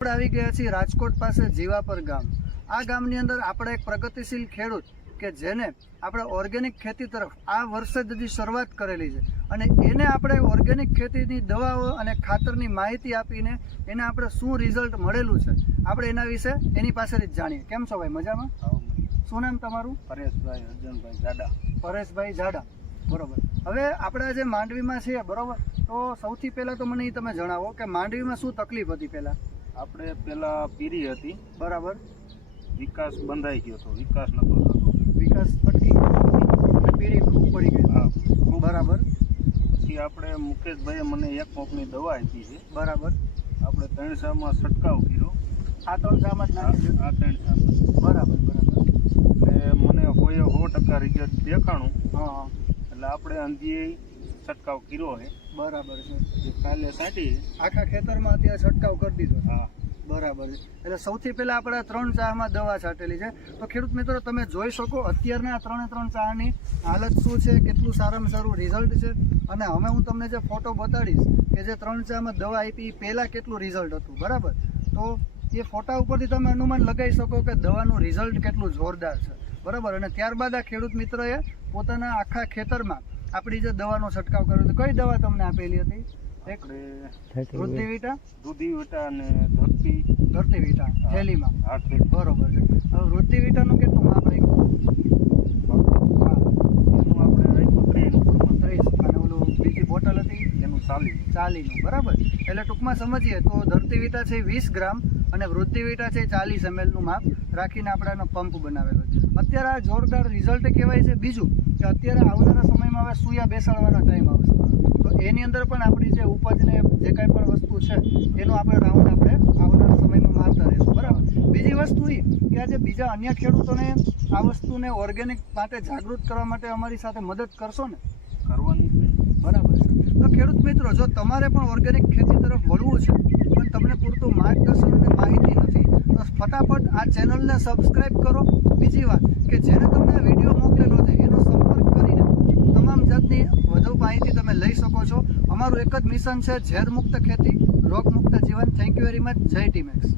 આપણે આવી ગયા છીએ રાજકોટ પાસે જીવાપર ગામ। આ ગામની અંદર આપણે એક પ્રગતિશીલ ખેડૂત કે જેને આપણે ઓર્ગેનિક ખેતી તરફ આ વર્ષે જ હજી શરૂઆત કરેલી છે અને એને આપણે ઓર્ગેનિક ખેતીની દવાઓ અને ખાતરની માહિતી આપીને એને આપણે શું રિઝલ્ટ મળેલું છે આપણે એના વિશે એની પાસેથી જ જાણીએ। કેમ છો ભાઈ, મજામાં? શું નામ તમારું? પરેશભાઈ અર્જુનભાઈ જાડા। પરેશભાઈ જાડા, બરોબર। હવે આપણે આજે માંડવીમાં છીએ, બરોબર, તો સૌથી પહેલાં તો મને તમે જણાવો કે માંડવીમાં શું તકલીફ હતી? પહેલાં આપણે પેલા પીરી હતી, બરાબર, વિકાસ બંધાઈ ગયો હતો, વિકાસ નતો થતો, વિકાસ અટકી અને પીળી ખૂબ પડી ગઈ। હા, બરાબર। પછી આપણે મુકેશભાઈએ મને એક પંપની દવા આપી છે, બરાબર। આપણે 3 સામાં છંટકાવ કર્યો। આ 3 સામાં જ નાખી દીધું? આ 3 સામાં, બરાબર બરાબર। એટલે મને 100% રિઝલ્ટ દેખાણું। હા, એટલે આપણે અંજીએ છંટકાવ કર્યો છે, બરાબર છે। જે કાલે છાંટી આખા ખેતરમાં અત્યારે છંટકાવ કરી દીધો? હા, બરાબર છે। એટલે સૌથી પહેલા આપણે 3 ચામાં દવા છાંટેલી છે। તો ખેડૂત મિત્રો તમે જોઈ શકો અત્યારના 3 ચાની હાલત શું છે, કેટલું સારામાં સારું રિઝલ્ટ છે। અને હવે હું તમને જે ફોટો બતાડીશ કે જે 3 ચામાં દવા આપી પહેલાં કેટલું રિઝલ્ટ હતું, બરાબર, તો એ ફોટા ઉપરથી તમે અનુમાન લગાવી શકો કે દવાનું રિઝલ્ટ કેટલું જોરદાર છે, બરાબર। અને ત્યારબાદ આ ખેડૂત મિત્રએ પોતાના આખા ખેતરમાં આપણી જે દવાનો છંટકાવ કર્યો હતો, કઈ દવા તમને આપેલી હતી? એક વૃદ્ધિવિટા, દૂધીવિટા અને ધરતીવિટા થેલીમાં? આ થેલી, બરોબર છે। હવે વૃદ્ધિવિટાનું કેટલું માપ રાખ્યું? હા, એનું આપણે રાખ્યું 30 અને ઓલું બીજી બોટલ હતી એનું 40નું, બરાબર। એટલે ટૂંકમાં સમજીએ તો ધરતીવિટા છે 20 ગ્રામ અને વૃદ્ધિવિટા છે 40 ml નું માપ રાખીને આપણે એનો પંપ બનાવેલો છે। અત્યારે આ જોરદાર રિઝલ્ટ કહેવાય છે। બીજું કે અત્યારે આવનારા સમયમાં હવે સૂયા બેસાડવાનો ટાઈમ આવશે, તો એની અંદર પણ આપણી જે ઉપજને જે કાંઈ પણ વસ્તુ છે એનો આપણે રાઉન્ડ આપણે આવનારા સમયમાં મારતા રહીશું, બરાબર। બીજી વસ્તુ એ કે આજે બીજા અન્ય ખેડૂતોને આ વસ્તુને ઓર્ગેનિક માટે જાગૃત કરવા માટે અમારી સાથે મદદ કરશો ને? કરવાની છે, બરાબર છે। તો ખેડૂત મિત્રો, જો તમારે પણ ઓર્ગેનિક ખેતી તરફ વળવું છે પણ તમને પૂરતું માર્ગદર્શન અને માહિતી નથી, તો ફટાફટ આ ચેનલને સબસ્ક્રાઈબ કરો। બીજી વાત કે જેને તમને વિડીયો મોકલેલો છે એનો સંપર્ક કરીને તમામ જાતની વધુ માહિતી તમે લઈ શકો છો। અમારું એક જ મિશન છે, ઝેર મુક્ત ખેતી, રોગ મુક્ત જીવન। Thank you very much. જય ટીમેક્સ।